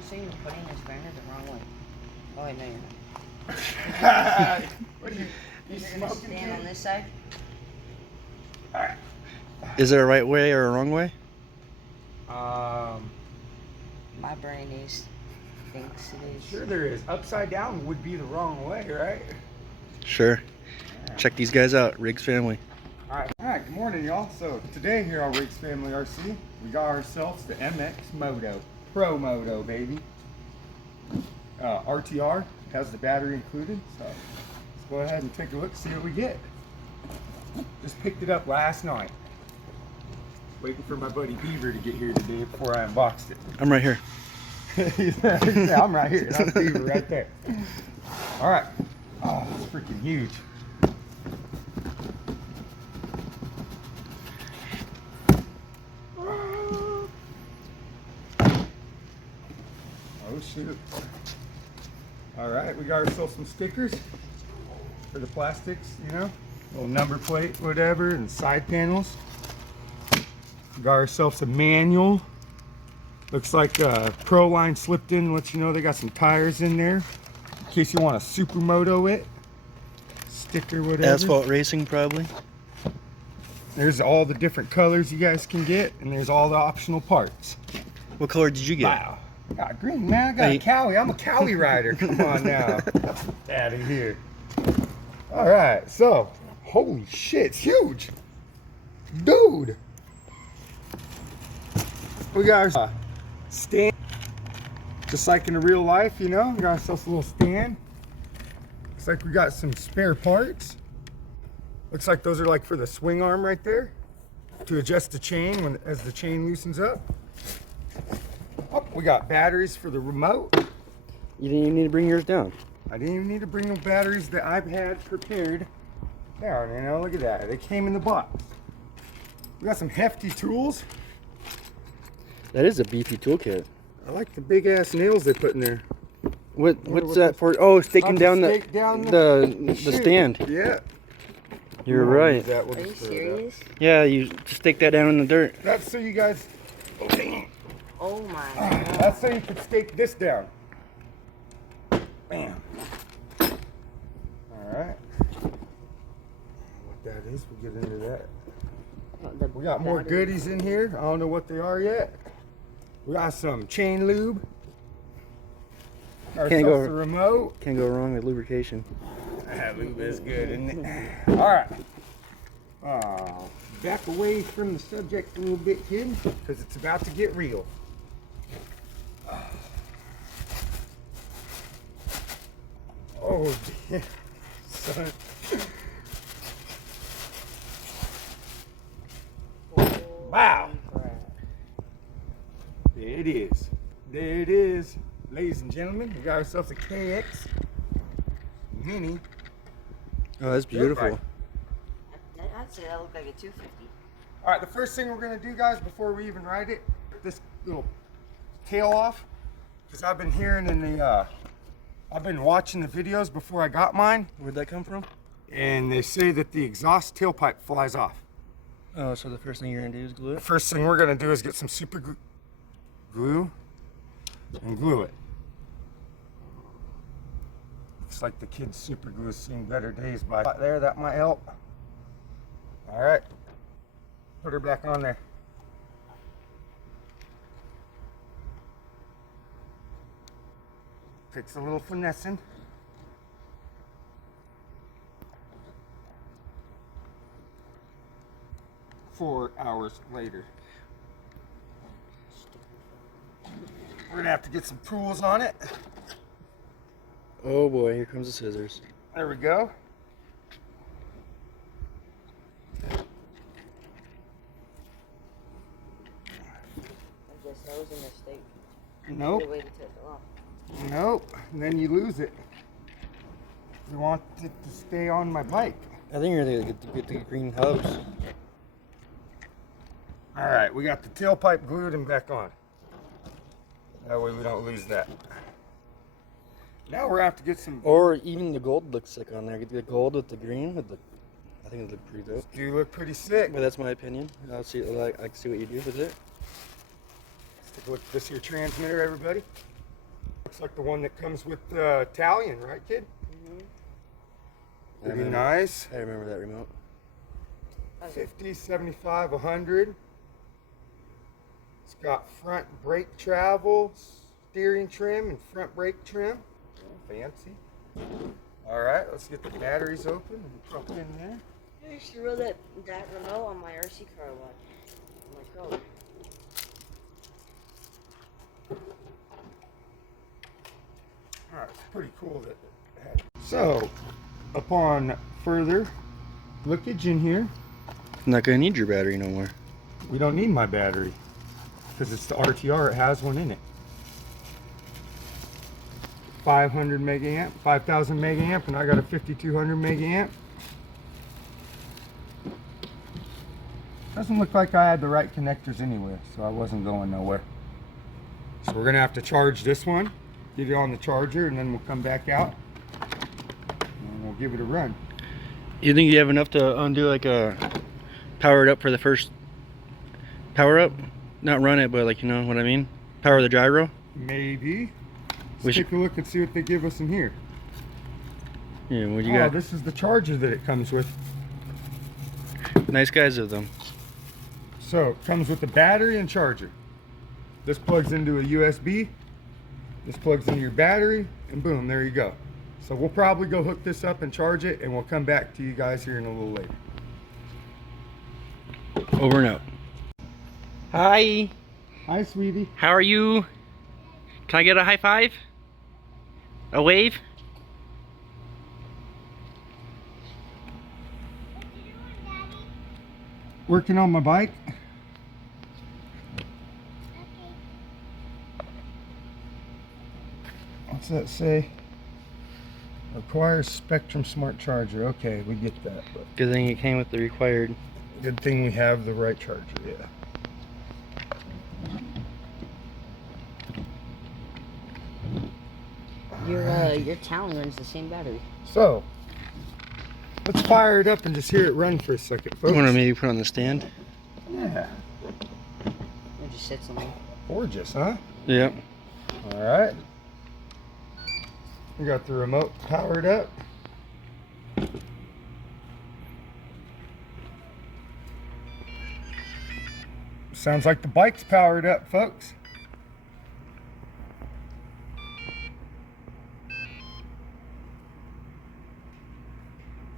honestly, you're putting this banner the wrong way. Oh, wait, no, you're not. What are you You're gonna smoking? stand on this side? Alright. Is there a right way or a wrong way? My brain thinks it is. Sure there is. Upside down would be the wrong way, right? Sure. Check these guys out, Riggs family. Alright, good morning y'all. So today here on Riggs Family RC, we got ourselves the MX Moto. Pro Moto, baby. RTR has the battery included, so let's go ahead and take a look, see what we get. Just picked it up last night. Waiting for my buddy Beaver to get here today before I unboxed it. I'm right here. Yeah, I'm right here. That's Beaver right there. Alright. Oh, it's freaking huge. Oh shoot. Alright, we got ourselves some stickers for the plastics, you know, little number plate, whatever, and side panels. We got ourselves a manual. Looks like Pro Line slipped in, lets you know they got some tires in there in case you want to supermoto it. Sticker, whatever. Asphalt racing, probably. There's all the different colors you guys can get, and there's all the optional parts. What color did you get? Wow. I got green, man. I got a Cowie. I'm a Cowie rider. Come on now. Out of here. All right. So, holy shit, it's huge. Dude. We got our stand. Just like in real life, you know. We got ourselves a little stand. Looks like we got some spare parts. Looks like those are like for the swing arm right there. To adjust the chain as the chain loosens up. Oh, we got batteries for the remote. You didn't even need to bring yours down. I didn't even need to bring the batteries that I've had prepared down, you know, look at that. They came in the box. We got some hefty tools. That is a beefy toolkit. I like the big ass nails they put in there. What's that for? Oh, staking down the stand. Yeah. You're right. Are you serious? Yeah, you just stake that down in the dirt. That's so you guys... Oh my god. That's so you can stake this down. Bam. Alright. What that is, we'll get into that. We got more goodies in here. I don't know what they are yet. We got some chain lube. Can't go, the remote. Can't go wrong with lubrication. Lube is good, isn't it? Alright. Back away from the subject a little bit, kid, because it's about to get real. Oh, damn, son. Wow. There it is. There it is. Ladies and gentlemen, we got ourselves a KX Mini. Oh, that's beautiful. I'd say that looked like a 250. All right, the first thing we're gonna do, guys, before we even ride it, this little tail off, because I've been hearing in the, I've been watching the videos before I got mine. Where'd that come from? And they say that the exhaust tailpipe flies off. Oh, so the first thing you're gonna do is glue The it? first thing we're gonna do is get some super glue and glue it. Looks like the kid's super glue has seen better days by there. That might help. All right, put her back on there. Takes a little finessing. Four hours later. We're gonna have to get some tools on it. Oh boy, here comes the scissors. There we go. I guess that was a mistake. Nope. Good way to take it off. Nope. And then you lose it. You want it to stay on my bike. I think you're gonna get the green hubs. All right, we got the tailpipe glued and back on. That way we don't lose that. Now we're gonna have to get some. Or even the gold looks sick on there. Get the gold with the green. I think it looked pretty dope. Do look pretty sick. But that's my opinion. I'll see. I can see what you do with it. Let's take a look at this here transmitter, everybody. Looks like the one that comes with the Italian, right, kid? I Pretty remember- nice. I remember that remote. 50, 75, 100. It's got front brake travel, steering trim, and front brake trim. Fancy. All right, let's get the batteries open and plug in there. I used to run that remote on my RC car a lot. I'm like, oh. All right, it's pretty cool that it had. So, upon further lookage in here, I'm not gonna need your battery no more. we don't need my battery because it's the RTR. It has one in it. 500 mega amp, 5,000 mega amp, and I got a 5,200 mega amp. Doesn't look like I had the right connectors anywhere, so I wasn't going nowhere. So we're gonna have to charge this one, get it on the charger, and then we'll come back out and we'll give it a run. You think you have enough to undo like a power it up for the first power up? Not run it, but like, you know what I mean? Power the gyro? Maybe. We Let's should- take a look and see what they give us in here. Yeah, what you Oh, got? this is the charger that it comes with. Nice guys of them. So it comes with the battery and charger. This plugs into a USB. This plugs into your battery, and boom, there you go. So we'll probably go hook this up and charge it, and we'll come back to you guys here in a little later. Over and out. Hi, Hi, sweetie. how are you? Can I get a high five? A wave? Working on my bike. What's that say? Requires Spectrum Smart Charger. Okay, we get that. But Good thing it came with the required. good thing we have the right charger. Yeah. Your town runs the same battery. So let's fire it up and just hear it run for a second, folks. Want to maybe put on the stand? Yeah. It just sits on there. Gorgeous, huh? Yep. All right. We got the remote powered up. Sounds like the bike's powered up, folks.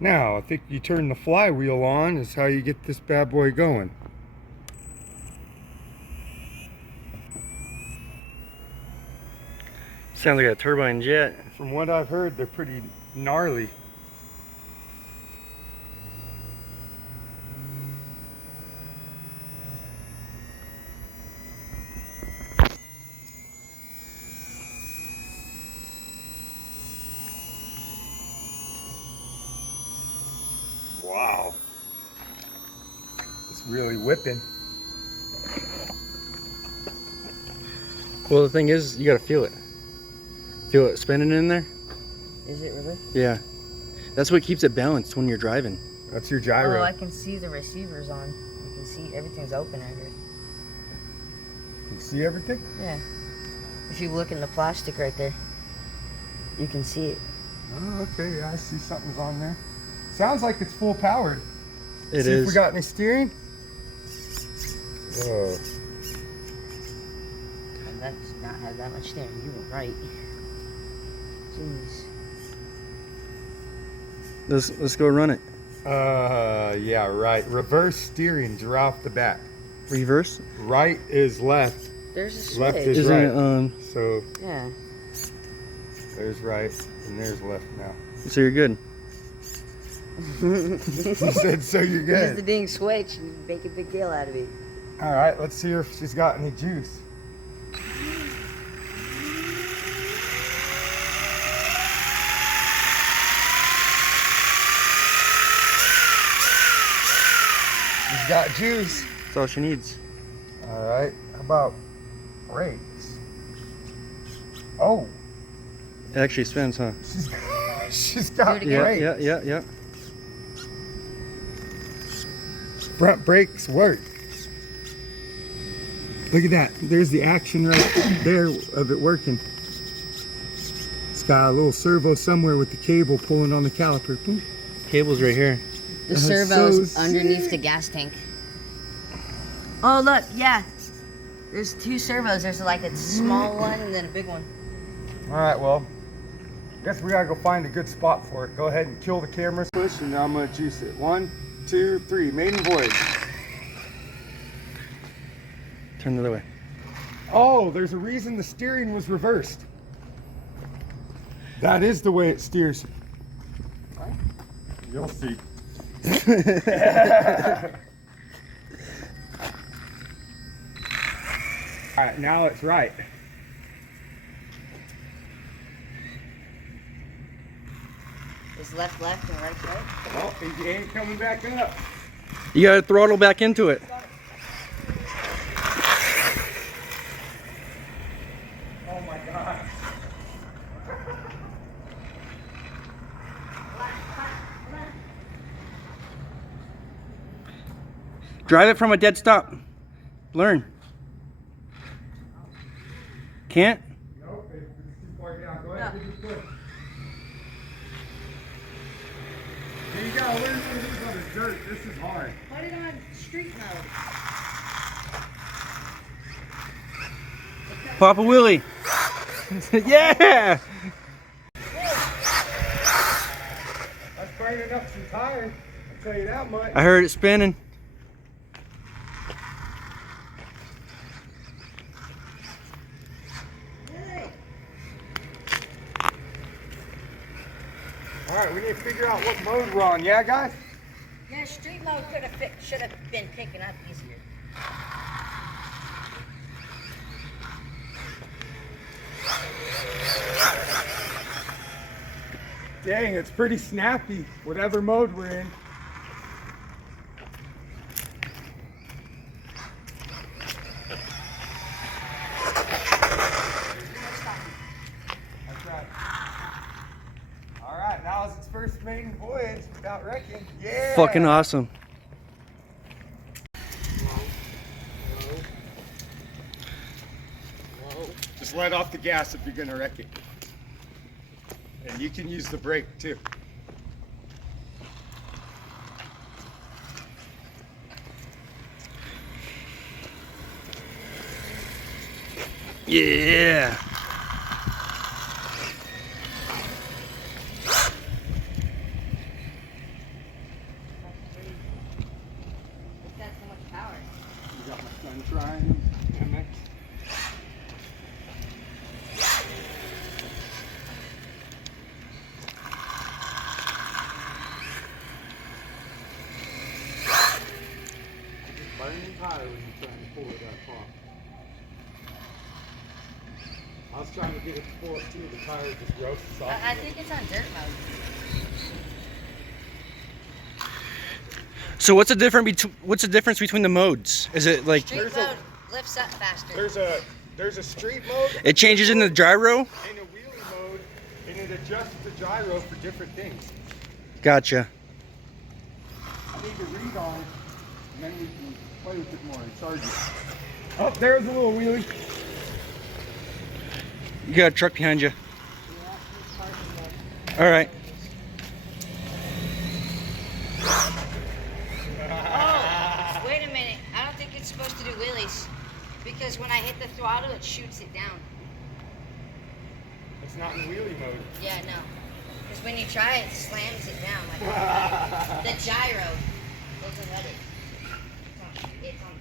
Now, I think you turn the flywheel on is how you get this bad boy going. Sounds like a turbine jet. From what I've heard, they're pretty gnarly. Wow. It's really whipping. Well, the thing is, you gotta feel it. Feel it spinning in there? Is it really? Yeah. That's what keeps it balanced when you're driving. That's your gyro. Oh, I can see the receivers on. You can see everything's open out here. You see everything? Yeah. If you look in the plastic right there, you can see it. Oh, okay. Yeah, I see something's on there. Sounds like it's full powered. It see is. if we got any steering. Whoa. And that does not have that much steering. You were right. Jeez. Let's go run it. Yeah, right. Reverse steering, draw off the back. Reverse? Right is left. There's a switch. Left is Isn't right. it, So Yeah. there's right and there's left now. so you're good. You said so you're Use the good. dang switch and make a big deal out of it. All right, let's see if she's got any juice. She's got juice. That's all she needs. All right, how about brakes? Oh, It actually spins, huh? she's got Do it again. brakes. Yeah. Front brakes work. Look at that. There's the action right there of it working. got a little servo somewhere with the cable pulling on the caliper. Boom. Cable's right here. The That's servo's so underneath sick. the gas tank. Oh look, yeah. There's 2 servos. There's like a small one and then a big one. All right, well, guess we gotta go find a good spot for it. Go ahead and kill the camera. Push, and now I'm gonna juice it. 1, 2, 3. Maiden Voyage. Turn the other way. Oh, there's a reason the steering was reversed. That is the way it steers. You'll see. All right, now it's right. Is left and right right? Well, he ain't coming back up. You gotta throttle back into it. Oh my God. Drive it from a dead stop. Learn. Can't? Nope, it's too far down. Go ahead, give it a push. There you go. Learn to do this on the dirt. This is hard. Put it on street mode. Pop a wheelie. Yeah! That's burning up some tires. I'll tell you that much. I heard it spinning. All right, we need to figure out what mode we're on. Yeah, guys? Yeah, street mode should have been picking up easier. Dang, it's pretty snappy, whatever mode we're in. That's right. All right, now it's its first maiden voyage without wrecking. Yeah! Fucking awesome. Whoa. Just let off the gas if you're gonna wreck it. And you can use the brake too. Yeah. It's got so much power. You got my son trying MX. Burning tire when you're trying to pull it that far. I was trying to get it to pull it too, the tire just roasts off. I think it's on dirt mode. So what's the difference between the modes? Is it like Street mode lifts up faster. There's a street mode it changes in the gyro? and a wheelie mode, and it adjusts the gyro for different things. Gotcha. I need to read on it, and then we can play with it more and charge it. Oh, there's a little wheelie. You got a truck behind you. All right. Oh, wait a minute. I don't think it's supposed to do wheelies. Because when I hit the throttle, it shoots it down. It's not in wheelie mode. Yeah, no. Because when you try it, it slams it down. Like the gyro doesn't let it. It's on